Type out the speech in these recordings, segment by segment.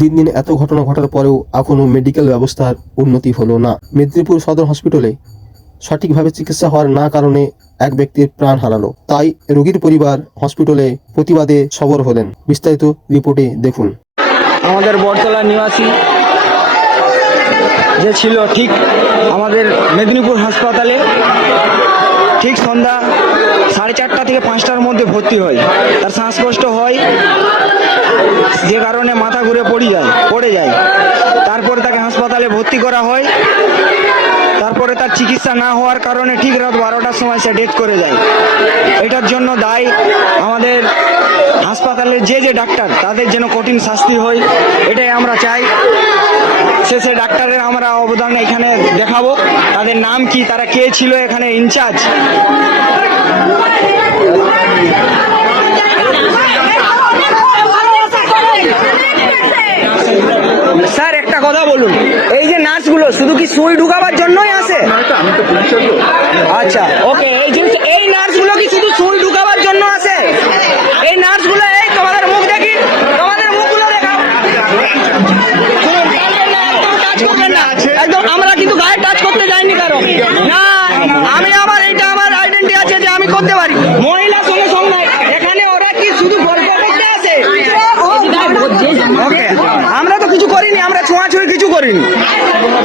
দিন দিন এত ঘটনা ঘটার পরেও এখনও মেডিকেল ব্যবস্থার উন্নতি হলো না। মেদিনীপুর সদর হসপিটালে সঠিকভাবে চিকিৎসা হওয়ার না কারণে এক ব্যক্তির প্রাণ হারালো। তাই রোগীর পরিবার হসপিটালে প্রতিবাদে সরব হলেন। বিস্তারিত রিপোর্টে দেখুন। আমাদের বটতলা নিবাসী যে ছিল ঠিক আমাদের মেদিনীপুর হাসপাতালে ঠিক সন্ধ্যা 4:30 থেকে 5টার মধ্যে ভর্তি হয়। তার শ্বাসকষ্ট হয়, যে কারণে মাথা ঘুরে পড়ে যায়। তারপরে তাকে হাসপাতালে ভর্তি করা হয়। তারপরে তার চিকিৎসা না হওয়ার কারণে ঠিক রাত 12টার সময় সে ডেথ করে যায়। এটার জন্য দায়ী আমাদের হাসপাতালের যে ডাক্তার, তাদের যেন কঠিন শাস্তি হয়, এটাই আমরা চাই। সে ডাক্তারের আমরা অবদান এখানে দেখাবো। তাদের নাম কি, তারা কে ছিল এখানে ইনচার্জ। স্যার একটা কথা বলুন, এই যে নার্সগুলো শুধু কি সুই ঢুকাবার জন্যই আসে? আচ্ছা, ওকে। এই নার্সগুলো কি শুধু সুই ঢুকাবার জন্য আসে? এই নার্সগুলো, এই তোমাদের মুখ দেখি, তোমাদের মুখগুলো দেখাও। একদম আমরা কিন্তু গায়ে টাচ করতে যাইনি কারো না। আমি আমার আইডেন্টি আছে যে আমি করতে পারি। মহিলা সঙ্গে সঙ্গে এখানে ওরা কি শুধু গল্প করতে আসে? ওকে, আমরা তো কিছু করিনি, আমরা ছোঁয়াছুঁই কিছু করিনি।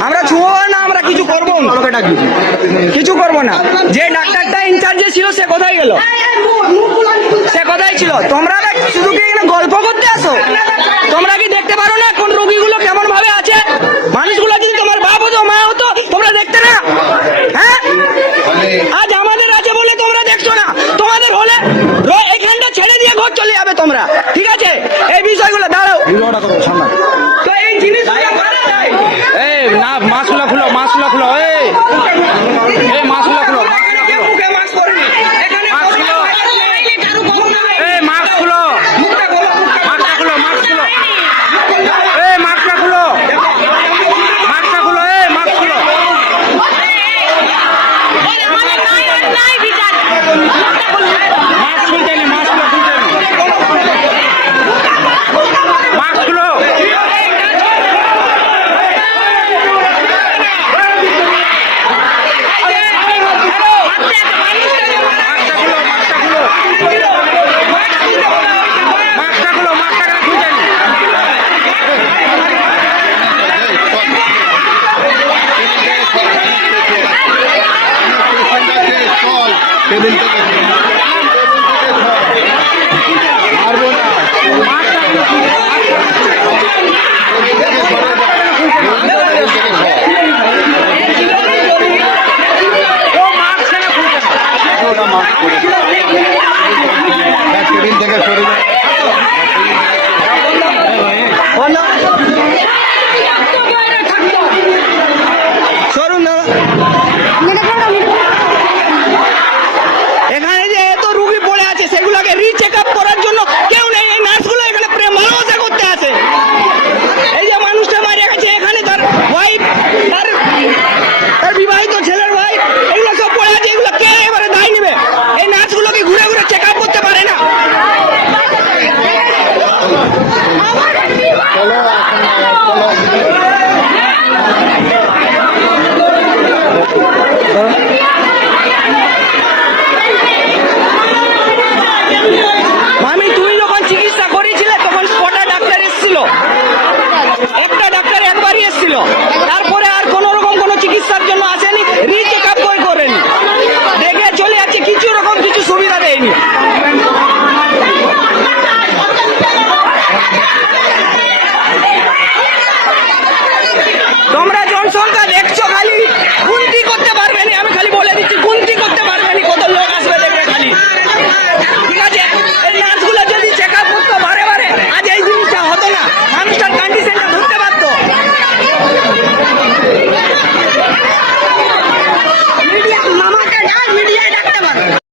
আমরা ছুঁয়ো না, আমরা কিছু করবো না, কিছু করবো না। যে ডাক্তারটা ইনচার্জে ছিল সে কোথায় গেল? সে কোথায় ছিল? তোমরা শুধু কি এখানে গল্প করতে আসো? তোমরা কি দেখতে পারো না কোন রোগীগুলো কেমন ভাবে আছে? মানুষগুলো যদি তোমার বাপ হতো, মা হতো, তোমরা দেখতে না? হ্যাঁ, আজ আমাদের আছে বলে তোমরা দেখছো না। তোমাদের হলে এখানটা ছেড়ে দিয়ে ঘর চলে যাবে তোমরা, ঠিক আছে? এই বিষয়গুলো দাঁড়াও। তো এই জিনিসগুলো না, মাস্কগুলো খুলো, মাস্কগুলো খুলো, এই মাস্কগুলো খুলো, মুখে মাস্ক পরিনি, এখানে মাস্ক খুলো, এই মাস্ক খুলো, মুখটা খুলো, মাস্কটা খুলো, মাস্ক খুলো, এই মাস্কটা খুলো, মাস্কটা খুলো, এই মাস্ক খুলো। মাস্ক খুলতে নি, মাস্কগুলো খুলতে নি, মাস্কগুলো। টেবিল থেকে সরে